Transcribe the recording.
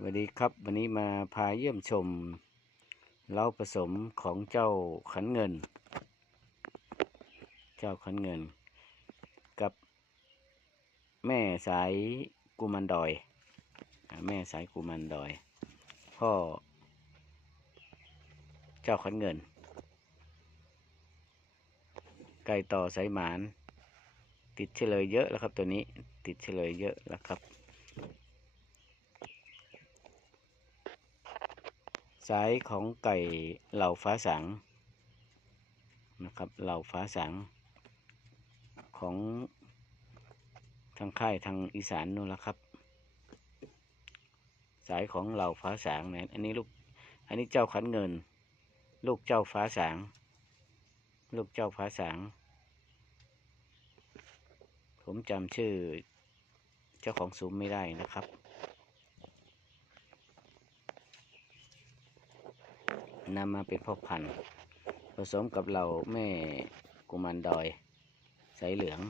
สวัสดีครับวันนี้มาพาเยี่ยมชมเล้าผสมของเจ้าขันเงินกับแม่สายกุมันดอยแม่สายกุมันดอยพ่อเจ้าขันเงินไก่ต่อสายหมานติดเฉลยเยอะแล้วครับตัวนี้ติดเฉลยเยอะแล้วครับสายของไก่เหล่าฟ้าสังนะครับเหล่าฟ้าสังของทางค่ายทางอีสานนู่นละครับสายของเหล่าฟ้าสางเนี่ยอันนี้เจ้าขันเงินลูกเจ้าฟ้าสางผมจำชื่อเจ้าของซุ้มไม่ได้นะครับนำมาเป็นพ่อพันธุ์ผสมกับเหล่าแม่กุมันดอยสายเหลือง